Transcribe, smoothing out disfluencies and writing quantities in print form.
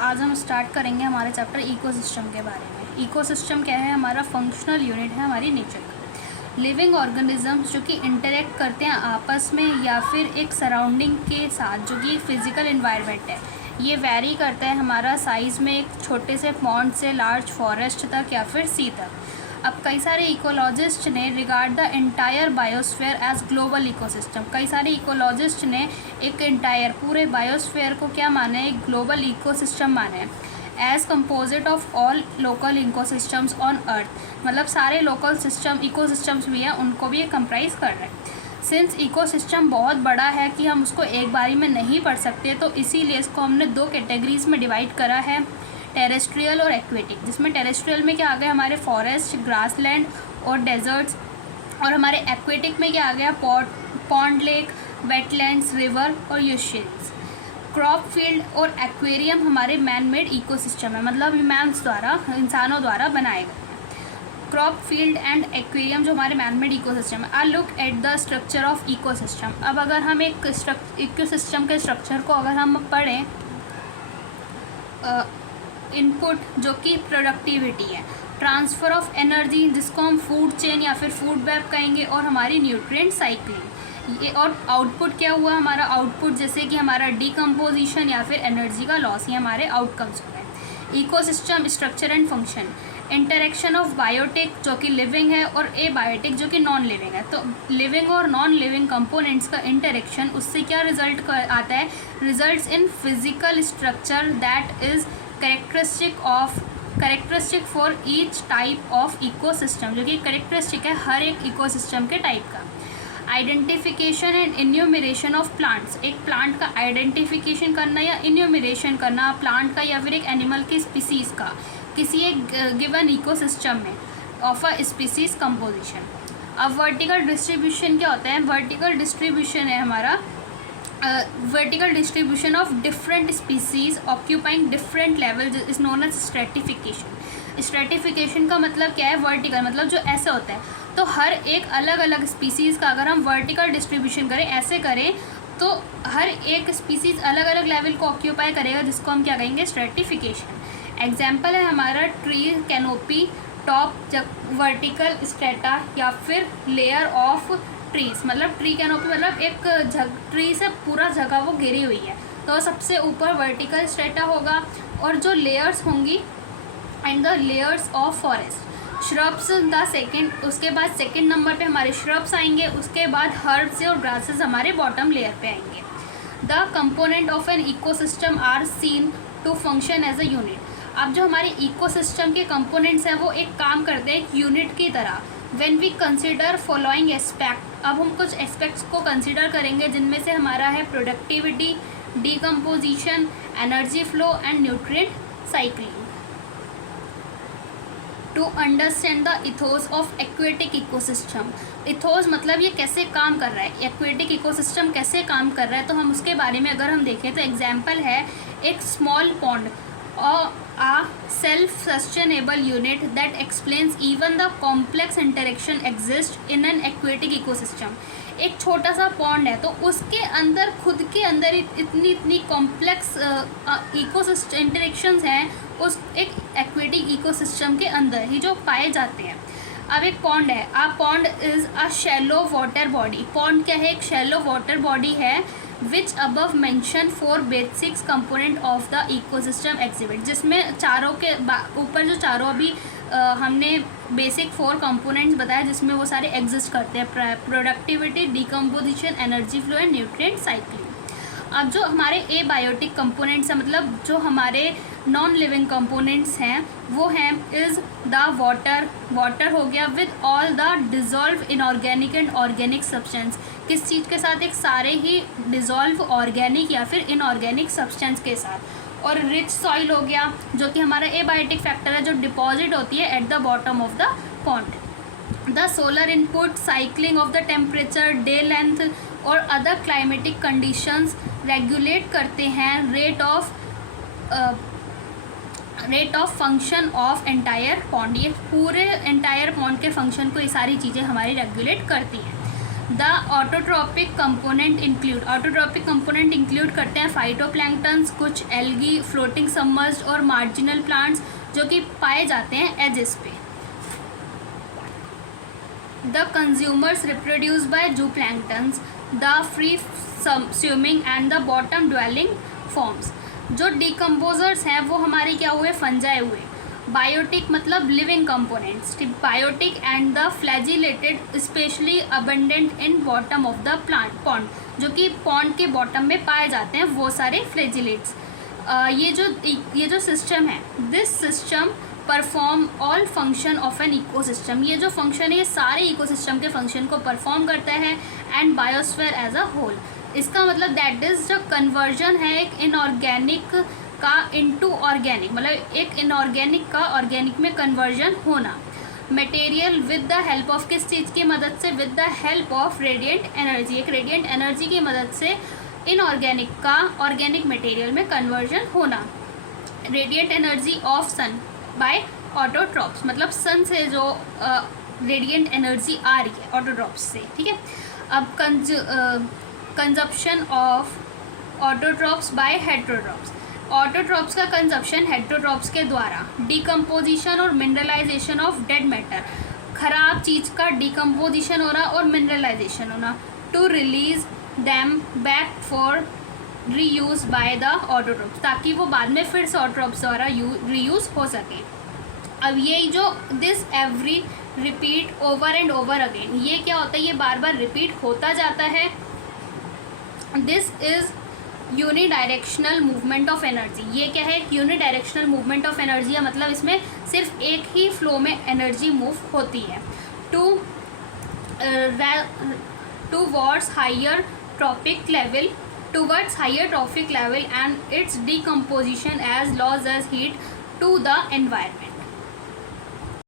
आज हम स्टार्ट करेंगे हमारे चैप्टर इकोसिस्टम के बारे में। इकोसिस्टम क्या है? हमारा फंक्शनल यूनिट है हमारी नेचर का। लिविंग ऑर्गेनिजम्स जो कि इंटरेक्ट करते हैं आपस में या फिर एक सराउंडिंग के साथ, जो कि फिजिकल इन्वायरमेंट है। ये वैरी करता है हमारा साइज़ में, एक छोटे से पॉन्ड से लार्ज फॉरेस्ट तक या फिर सी तक। अब कई सारे इकोलॉजिस्ट ने regard the entire biosphere as global ecosystem. कई सारे इकोलॉजिस्ट ने एक एंटायर पूरे बायोस्फीयर को क्या माना है? एक ग्लोबल इकोसिस्टम माना है। As composite of all local ecosystems on earth, मतलब सारे लोकल सिस्टम इकोसिस्टम्स भी हैं, उनको भी ये कंप्राइज कर रहे हैं। सिंस इकोसिस्टम बहुत बड़ा है कि हम उसको एक बारी में नहीं पढ़ सकते, तो इसीलिए इसको हमने दो कैटेगरीज में डिवाइड करा है, टेरेस्ट्रियल और एक्वेटिक। जिसमें टेरेस्ट्रियल में क्या आ गया? हमारे फॉरेस्ट, ग्रासलैंड और डेजर्ट्स। और हमारे एक्वेटिक में क्या आ गया? पॉन्ड, लेक, वेटलैंड्स, रिवर और ओशियंस। क्रॉप फील्ड और एक्वेरियम हमारे मैन मेड इकोसिस्टम है, मतलब ह्यूमन्स द्वारा, इंसानों द्वारा बनाए गए हैं। क्रॉप फील्ड एंड एक्वेरियम जो हमारे मैन मेड इकोसिस्टम है। I look at the structure of ecosystem. अब अगर हम एक इकोसिस्टम के स्ट्रक्चर को अगर हम पढ़ें, इनपुट जो कि प्रोडक्टिविटी है, ट्रांसफ़र ऑफ एनर्जी जिसको हम फूड चेन या फिर फूड वेब कहेंगे, और हमारी न्यूट्रिएंट साइक्लिंग। ये और आउटपुट क्या हुआ? हमारा आउटपुट जैसे कि हमारा डिकम्पोजिशन या फिर एनर्जी का लॉस, ये हमारे आउटकम्स हो गए। Ecosystem structure and function, interaction of biotic जो कि लिविंग है और ए बायोटिक जो कि नॉन लिविंग है। तो लिविंग और नॉन लिविंग कंपोनेंट्स का इंटरेक्शन, उससे क्या रिजल्ट आता है? Results in physical structure that is characteristic for each type of ecosystem, जो कि कैरेक्टरिस्टिक है हर एक इकोसिस्टम के टाइप का। Identification and enumeration of plants, एक प्लांट का आइडेंटिफिकेशन करना या इन्यूमरेशन करना प्लांट का या फिर एक एनिमल की स्पीसीज़ का किसी एक गिवन इकोसिस्टम में ऑफ अ स्पीसीज कंपोजिशन। अब वर्टिकल डिस्ट्रीब्यूशन क्या होता है? वर्टिकल डिस्ट्रीब्यूशन है हमारा vertical distribution of different species occupying different levels is known as stratification. Stratification का मतलब क्या है? वर्टिकल मतलब जो ऐसे होता है, तो हर एक अलग अलग स्पीसीज़ का अगर हम वर्टिकल डिस्ट्रीब्यूशन करें, ऐसे करें, तो हर एक स्पीसीज़ अलग अलग लेवल को ऑक्यूपाई करेगा, जिसको हम क्या कहेंगे? स्ट्रेटिफिकेशन। एग्जाम्पल है हमारा tree canopy, top vertical strata या फिर लेयर ऑफ ट्रीज, मतलब ट्री कैनोपी मतलब एक ट्री से पूरा जगह वो घिरी हुई है, तो सबसे ऊपर वर्टिकल स्ट्रेटा होगा, और जो लेयर्स होंगी and the layers of forest. Shrubs the second, उसके बाद सेकंड नंबर पे हमारे श्रब्स आएंगे, उसके बाद हर्ब्स और ग्रासेस हमारे बॉटम लेयर पे आएंगे। The component of an ecosystem are seen to function as a unit. अब जो हमारे इकोसिस्टम के कंपोनेंट्स हैं वो एक काम करते हैं एक यूनिट की तरह। When we consider following aspect, अब हम कुछ एस्पेक्ट्स को कंसिडर करेंगे, जिनमें से हमारा है productivity, decomposition, energy flow and nutrient cycling. To understand the ethos of aquatic ecosystem. Ethos मतलब ये कैसे काम कर रहा है, एक्वेटिक इकोसिस्टम कैसे काम कर रहा है, तो हम उसके बारे में अगर हम देखें तो एग्जाम्पल है एक small pond or a self-sustainable unit that explains even the complex interaction exists in an aquatic ecosystem। एक छोटा सा पॉन्ड है, तो उसके अंदर खुद के अंदर इतनी कॉम्प्लेक्स इकोसिस्टम इंटरेक्शंस हैं उस एक एक्वेटिक इकोसिस्टम के अंदर ही जो पाए जाते हैं। अब एक पॉन्ड है, a pond is a shallow water body. Pond क्या है? एक शैलो वाटर बॉडी है which above mentioned 4 basics component of the ecosystem exhibit, जिसमें चारों के ऊपर जो चारों अभी हमने बेसिक 4 कंपोनेंट्स बताया, जिसमें वो सारे एग्जिस्ट करते हैं, productivity, decomposition, energy flow and nutrient cycling. अब जो हमारे ए बायोटिक कंपोनेंट्स हैं, मतलब जो हमारे नॉन लिविंग कंपोनेंट्स हैं, वो हैं इज़ द वाटर हो गया with all the dissolve inorganic and organic substance. किस चीज़ के साथ? एक सारे ही डिज़ोल्व ऑर्गेनिक या फिर इनऑर्गेनिक सब्सटेंस के साथ। और रिच सॉइल हो गया जो कि हमारा ए बायोटिक फैक्टर है, जो डिपॉजिट होती है at the bottom of the pond. The solar input, cycling of the temperature, day length और अदर क्लाइमेटिक कंडीशंस रेगुलेट करते हैं rate of function of entire pond. ये पूरे एंटायर पॉन्ड के फंक्शन को ये सारी चीज़ें हमारी रेगुलेट करती हैं। द ऑटोट्रॉपिक कंपोनेंट इंक्लूड करते हैं फाइटोप्लैंक्टन्स, कुछ एल्गी, फ्लोटिंग सबमर्ज्ड और मार्जिनल प्लांट्स जो कि पाए जाते हैं एजेस पे। The consumers reproduce by zooplanktons, the free swimming and the bottom dwelling forms. जो डिकम्पोजर्स हैं वो हमारे क्या हुए, फंजाई हुए। बायोटिक मतलब living components, biotic and the flagellated especially abundant in bottom of the plant pond, जो कि पॉन्ड के बॉटम में पाए जाते हैं वो सारे फ्लैजिलेट्स। ये जो सिस्टम है, this system perform all function of an ecosystem. ये जो फंक्शन है ये सारे इकोसिस्टम के फंक्शन को परफॉर्म करता है and biosphere as a whole. इसका मतलब दैट इज जो कन्वर्जन है एक इनऑर्गेनिक का इनटू ऑर्गेनिक, मतलब एक इनऑर्गेनिक का ऑर्गेनिक में कन्वर्जन होना। Material with the help of किस चीज़ की मदद से, with the help of radiant energy, एक रेडिएंट एनर्जी की मदद से इनऑर्गेनिक का ऑर्गेनिक मटेरियल में कन्वर्जन होना। Radiant energy of sun by autotrophs, मतलब सन से जो रेडिएंट एनर्जी आ रही है ऑटोट्रॉप्स से, ठीक है। अब consumption of autotrophs by heterotrophs, autotrophs का कंजप्शन हेटेरोट्रॉप्स के द्वारा। डिकम्पोजिशन और मिनरलाइजेशन ऑफ डेड मैटर, खराब चीज़ का डिकम्पोजिशन होना और मिनरलाइजेशन होना। To release them back for reuse by the autotrophs, ताकि वो बाद में फिर से ऑटोट्रॉप्स द्वारा रीयूज हो सके। अब ये जो this every repeat over and over again, ये क्या होता है, ये बार बार रिपीट होता जाता है। This is unidirectional movement of energy, ये क्या है, यूनिडायरेक्शनल मूवमेंट ऑफ एनर्जी है, मतलब इसमें सिर्फ एक ही फ्लो में एनर्जी मूव होती है। Towards higher trophic level and its decomposition as loss as heat to the environment।